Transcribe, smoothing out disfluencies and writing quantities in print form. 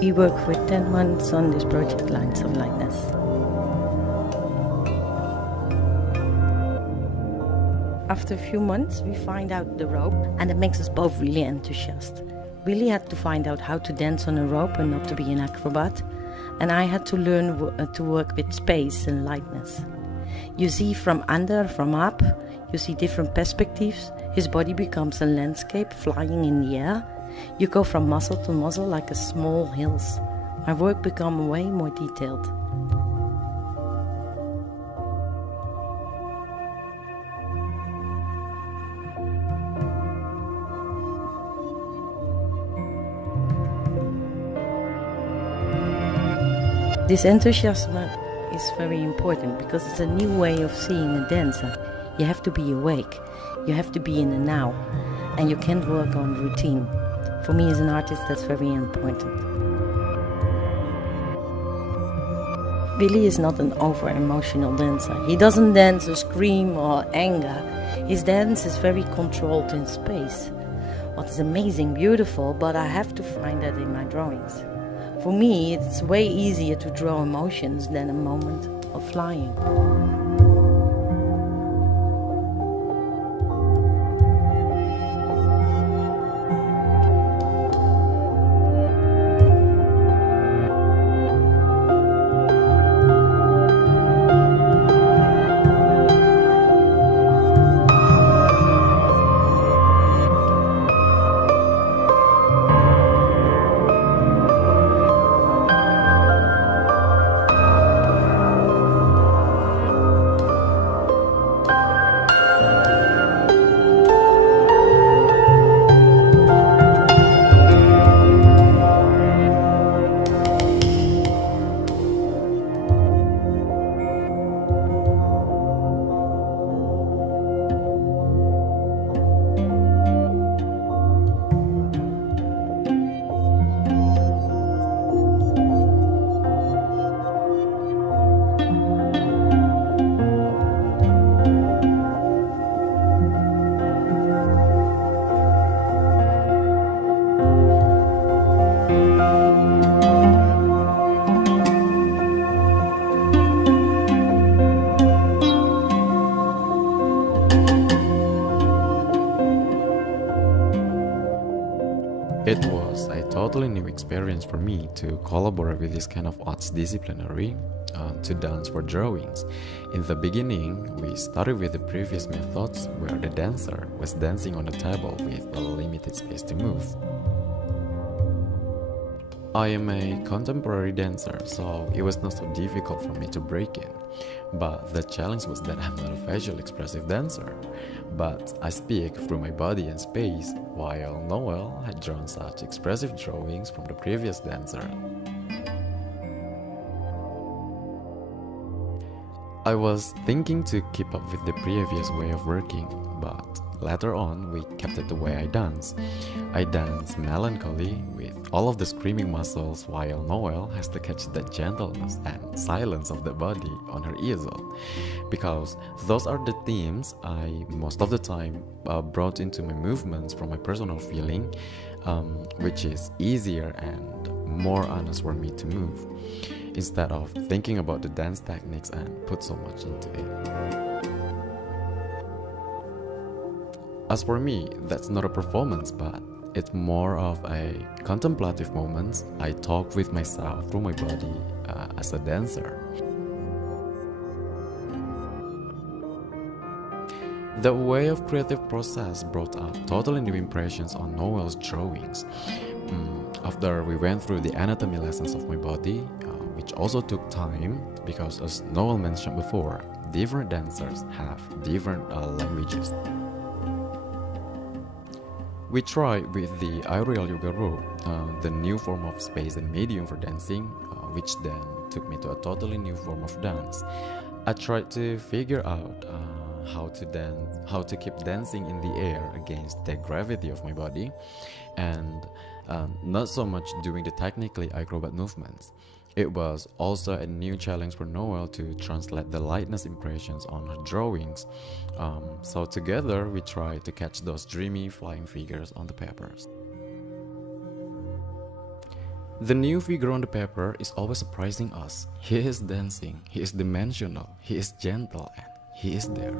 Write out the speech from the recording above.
We work for 10 months on this project, Lines of Lightness. After a few months, we find out the rope, and it makes us both really enthusiastic. Really had to find out how to dance on a rope and not to be an acrobat. And I had to learn to work with space and lightness. You see from under, from up, you see different perspectives. His body becomes a landscape flying in the air. You go from muscle to muscle like a small hills. My work becomes way more detailed. This enthusiasm is very important because it's a new way of seeing a dancer. You have to be awake, you have to be in the now, and you can't work on routine. For me as an artist, that's very important. Billy is not an over-emotional dancer. He doesn't dance or scream or anger. His dance is very controlled in space. What is amazing, beautiful, but I have to find that in my drawings. For me, it's way easier to draw emotions than a moment of flying. It was a totally new experience for me to collaborate with this kind of arts disciplinary to dance for drawings. In the beginning, we started with the previous methods where the dancer was dancing on the table with a limited space to move. I am a contemporary dancer, so it was not so difficult for me to break in. But the challenge was that I'm not a facial expressive dancer, but I speak through my body and space, while Noel had drawn such expressive drawings from the previous dancer. I was thinking to keep up with the previous way of working, but later on we kept it the way I dance. I dance melancholy with all of the screaming muscles, while Noel has to catch the gentleness and silence of the body on her easel, because those are the themes I most of the time brought into my movements from my personal feeling, which is easier and more honest for me to move, instead of thinking about the dance techniques and put so much into it. As for me, that's not a performance, but it's more of a contemplative moment. I talk with myself through my body as a dancer. The way of creative process brought up totally new impressions on Noel's drawings. After we went through the anatomy lessons of my body, which also took time because, as Noel mentioned before, different dancers have different languages. We tried with the aerial yoga rope, the new form of space and medium for dancing, which then took me to a totally new form of dance. I tried to figure out how to keep dancing in the air against the gravity of my body, and not so much doing the technically acrobat movements. It was also a new challenge for Noel to translate the lightness impressions on her drawings. So together we tried to catch those dreamy flying figures on the papers. The new figure on the paper is always surprising us. He is dancing, he is dimensional, he is gentle, and he is there.